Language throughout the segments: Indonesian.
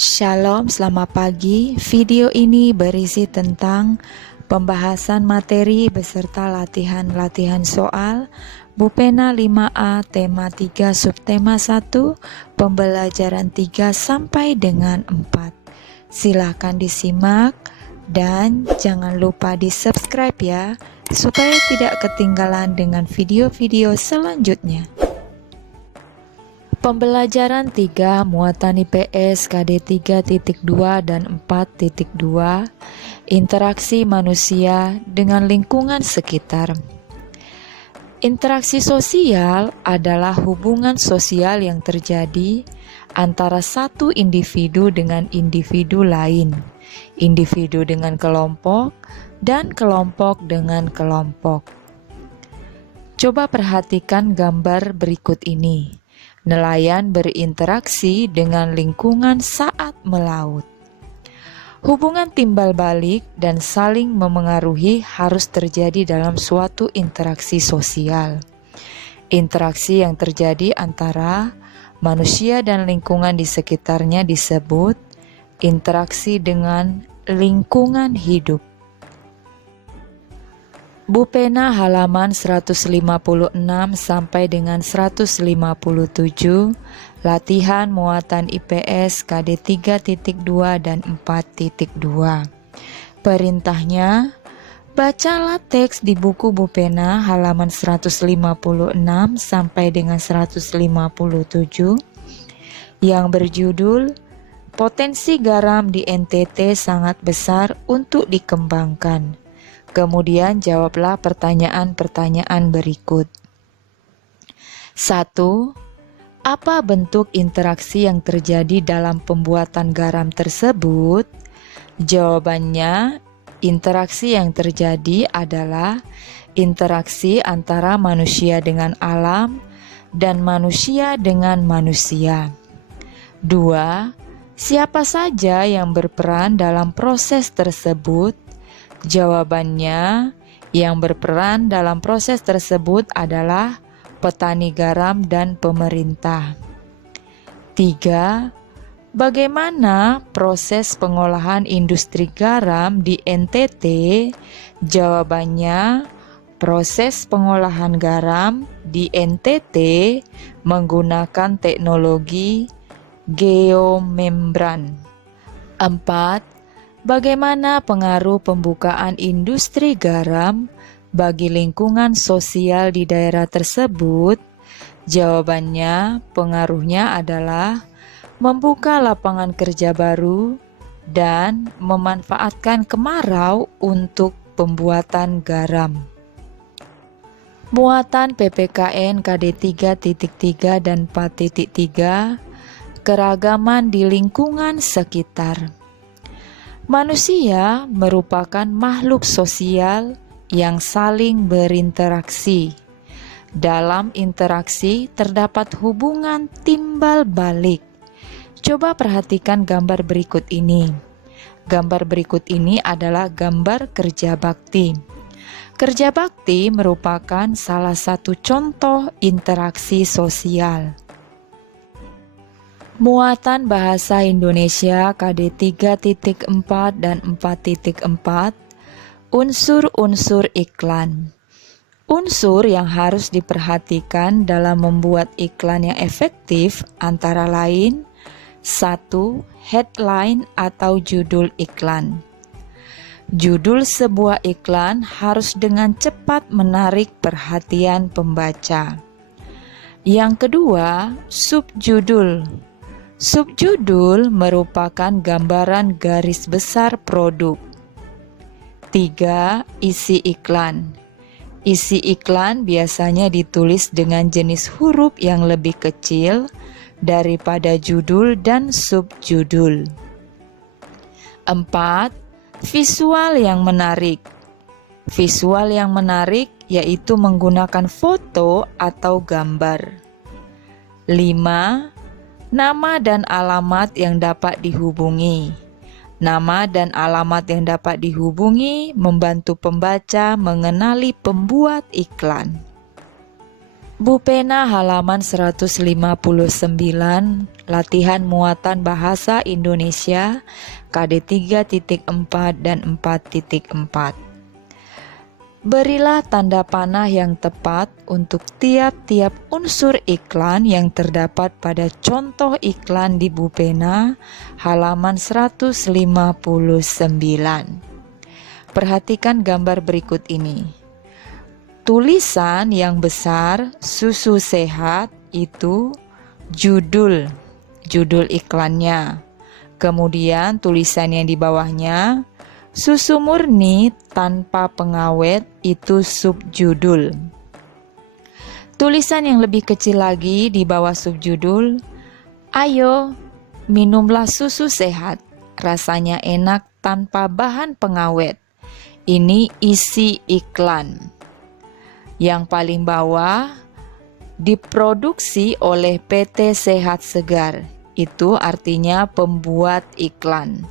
Shalom, selamat pagi. Video ini berisi tentang pembahasan materi beserta latihan-latihan soal Bupena 5A tema 3 subtema 1 pembelajaran 3 sampai dengan 4. Silakan disimak dan jangan lupa di subscribe ya, supaya tidak ketinggalan dengan video-video selanjutnya. Pembelajaran 3 muatan IPS KD 3.2 dan 4.2 interaksi manusia dengan lingkungan sekitar. Interaksi sosial adalah hubungan sosial yang terjadi antara satu individu dengan individu lain, individu dengan kelompok, dan kelompok dengan kelompok. Coba perhatikan gambar berikut ini. Nelayan berinteraksi dengan lingkungan saat melaut. Hubungan timbal balik dan saling memengaruhi harus terjadi dalam suatu interaksi sosial. Interaksi yang terjadi antara manusia dan lingkungan di sekitarnya disebut interaksi dengan lingkungan hidup. Bupena halaman 156 sampai dengan 157, latihan muatan IPS KD 3.2 dan 4.2. Perintahnya, bacalah teks di buku Bupena halaman 156 sampai dengan 157 yang berjudul Potensi garam di NTT sangat besar untuk dikembangkan. Kemudian jawablah pertanyaan-pertanyaan berikut. 1. Apa bentuk interaksi yang terjadi dalam pembuatan garam tersebut? Jawabannya, interaksi yang terjadi adalah interaksi antara manusia dengan alam dan manusia dengan manusia. 2. Siapa saja yang berperan dalam proses tersebut? Jawabannya, yang berperan dalam proses tersebut adalah petani garam dan pemerintah. 3. Bagaimana proses pengolahan industri garam di NTT? Jawabannya, proses pengolahan garam di NTT menggunakan teknologi geomembran. 4. Bagaimana pengaruh pembukaan industri garam bagi lingkungan sosial di daerah tersebut? Jawabannya, pengaruhnya adalah membuka lapangan kerja baru dan memanfaatkan kemarau untuk pembuatan garam. Muatan PPKN KD 3.3 dan 4.3, keragaman di lingkungan sekitar. Manusia merupakan makhluk sosial yang saling berinteraksi. Dalam interaksi terdapat hubungan timbal balik. Coba perhatikan gambar berikut ini. Gambar berikut ini adalah gambar kerja bakti. Kerja bakti merupakan salah satu contoh interaksi sosial. Muatan Bahasa Indonesia KD 3.4 dan 4.4, unsur-unsur iklan. Unsur yang harus diperhatikan dalam membuat iklan yang efektif antara lain: 1. Headline atau judul iklan. Judul sebuah iklan harus dengan cepat menarik perhatian pembaca. Yang kedua, subjudul. Subjudul merupakan gambaran garis besar produk. 3. Isi iklan. Isi iklan biasanya ditulis dengan jenis huruf yang lebih kecil daripada judul dan subjudul. 4. Visual yang menarik. Visual yang menarik yaitu menggunakan foto atau gambar. 5. Nama dan alamat yang dapat dihubungi. Nama dan alamat yang dapat dihubungi membantu pembaca mengenali pembuat iklan. Bu Pena halaman 159, latihan muatan bahasa Indonesia KD 3.4 dan 4.4. Berilah tanda panah yang tepat untuk tiap-tiap unsur iklan yang terdapat pada contoh iklan di Bu Pena halaman 159. Perhatikan gambar berikut ini. Tulisan yang besar susu sehat itu judul iklannya. Kemudian tulisan yang di bawahnya susu murni tanpa pengawet itu subjudul. Tulisan yang lebih kecil lagi di bawah subjudul, ayo minumlah susu sehat, rasanya enak tanpa bahan pengawet. Ini isi iklan. Yang paling bawah, diproduksi oleh PT Sehat Segar. Itu artinya pembuat iklan.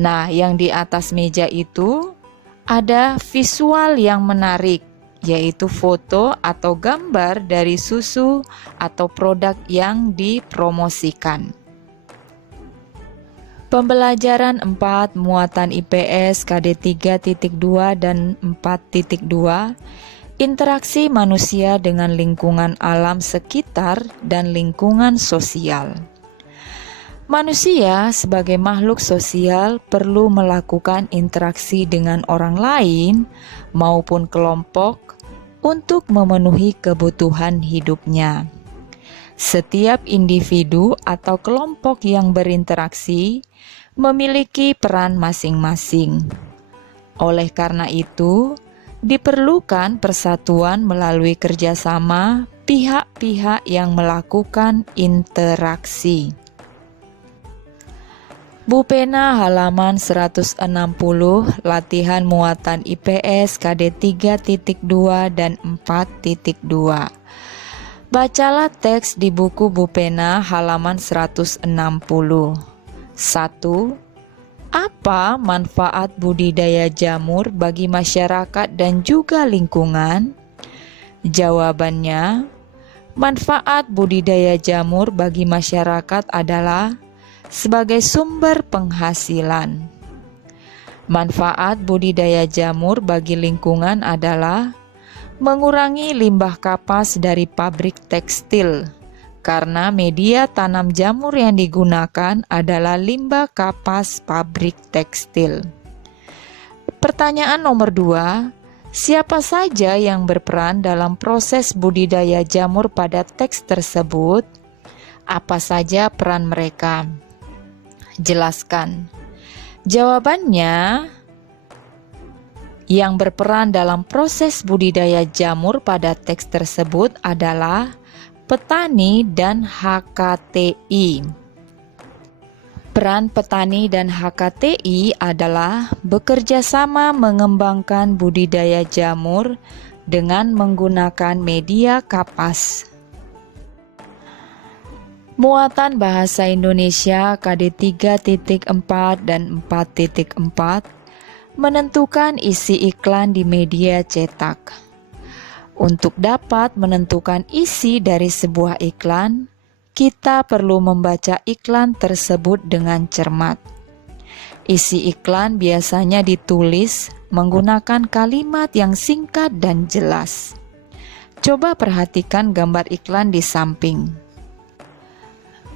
Nah, yang di atas meja itu ada visual yang menarik, yaitu foto atau gambar dari susu atau produk yang dipromosikan. Pembelajaran 4 muatan IPS KD 3.2 dan 4.2, interaksi manusia dengan lingkungan alam sekitar dan lingkungan sosial. Manusia sebagai makhluk sosial perlu melakukan interaksi dengan orang lain maupun kelompok untuk memenuhi kebutuhan hidupnya. Setiap individu atau kelompok yang berinteraksi memiliki peran masing-masing. Oleh karena itu, diperlukan persatuan melalui kerjasama pihak-pihak yang melakukan interaksi. Bu Pena halaman 160, latihan muatan IPS KD 3.2 dan 4.2. Bacalah teks di buku Bu Pena halaman 160. 1. Apa manfaat budidaya jamur bagi masyarakat dan juga lingkungan? Jawabannya, manfaat budidaya jamur bagi masyarakat adalah sebagai sumber penghasilan. Manfaat budidaya jamur bagi lingkungan adalah mengurangi limbah kapas dari pabrik tekstil, karena media tanam jamur yang digunakan adalah limbah kapas pabrik tekstil. Pertanyaan nomor 2, siapa saja yang berperan dalam proses budidaya jamur pada teks tersebut? Apa saja peran mereka? Jelaskan. Jawabannya, yang berperan dalam proses budidaya jamur pada teks tersebut adalah petani dan HKTI. Peran petani dan HKTI adalah bekerja sama mengembangkan budidaya jamur dengan menggunakan media kapas. Muatan bahasa Indonesia KD 3.4 dan 4.4 menentukan isi iklan di media cetak. Untuk dapat menentukan isi dari sebuah iklan, kita perlu membaca iklan tersebut dengan cermat. Isi iklan biasanya ditulis menggunakan kalimat yang singkat dan jelas. Coba perhatikan gambar iklan di samping.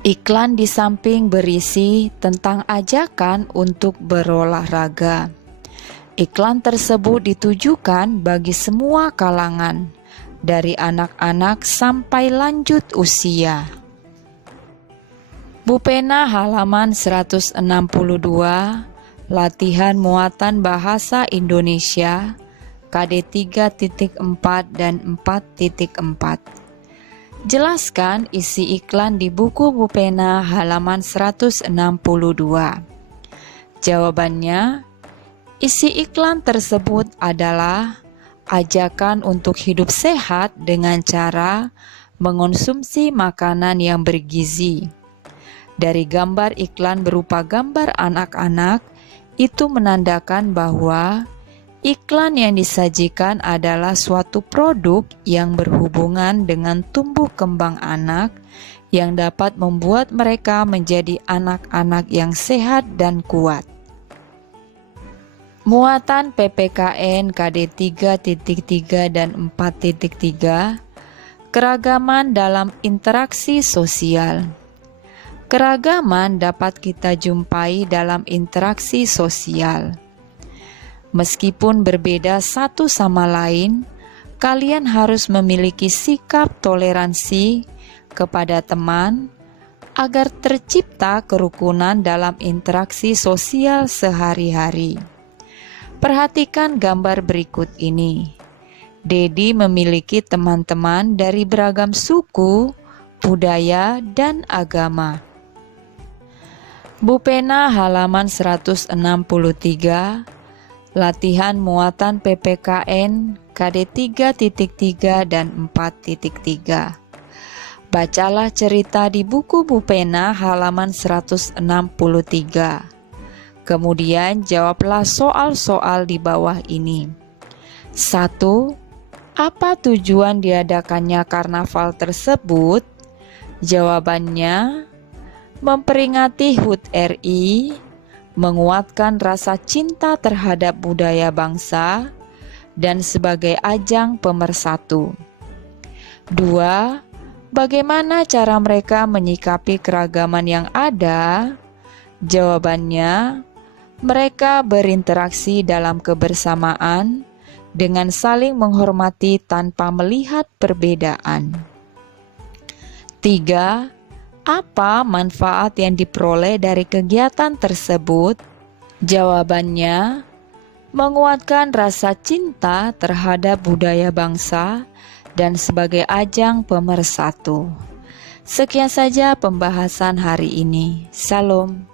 Iklan di samping berisi tentang ajakan untuk berolahraga. Iklan tersebut ditujukan bagi semua kalangan, dari anak-anak sampai lanjut usia. Bu Pena halaman 162, latihan muatan bahasa Indonesia KD 3.4 dan 4.4. Jelaskan isi iklan di buku Bu Pena halaman 162. Jawabannya, isi iklan tersebut adalah ajakan untuk hidup sehat dengan cara mengonsumsi makanan yang bergizi. Dari gambar iklan berupa gambar anak-anak, itu menandakan bahwa Iklan yang disajikan adalah suatu produk yang berhubungan dengan tumbuh kembang anak yang dapat membuat mereka menjadi anak-anak yang sehat dan kuat. Muatan PPKN KD 3.3 dan 4.3, keragaman dalam interaksi sosial. Keragaman dapat kita jumpai dalam interaksi sosial. Meskipun berbeda satu sama lain, kalian harus memiliki sikap toleransi kepada teman agar tercipta kerukunan dalam interaksi sosial sehari-hari. Perhatikan gambar berikut ini. Dedi memiliki teman-teman dari beragam suku, budaya, dan agama. Bu Pena halaman 163, latihan muatan PPKN KD 3.3 dan 4.3. Bacalah cerita di buku Bu Pena halaman 163. Kemudian jawablah soal-soal di bawah ini. 1. Apa tujuan diadakannya karnaval tersebut? Jawabannya, memperingati HUT RI, menguatkan rasa cinta terhadap budaya bangsa, dan sebagai ajang pemersatu. 2. Bagaimana cara mereka menyikapi keragaman yang ada? Jawabannya, mereka berinteraksi dalam kebersamaan, dengan saling menghormati tanpa melihat perbedaan. 3. Apa manfaat yang diperoleh dari kegiatan tersebut? Jawabannya, menguatkan rasa cinta terhadap budaya bangsa dan sebagai ajang pemersatu. Sekian saja pembahasan hari ini. Salam.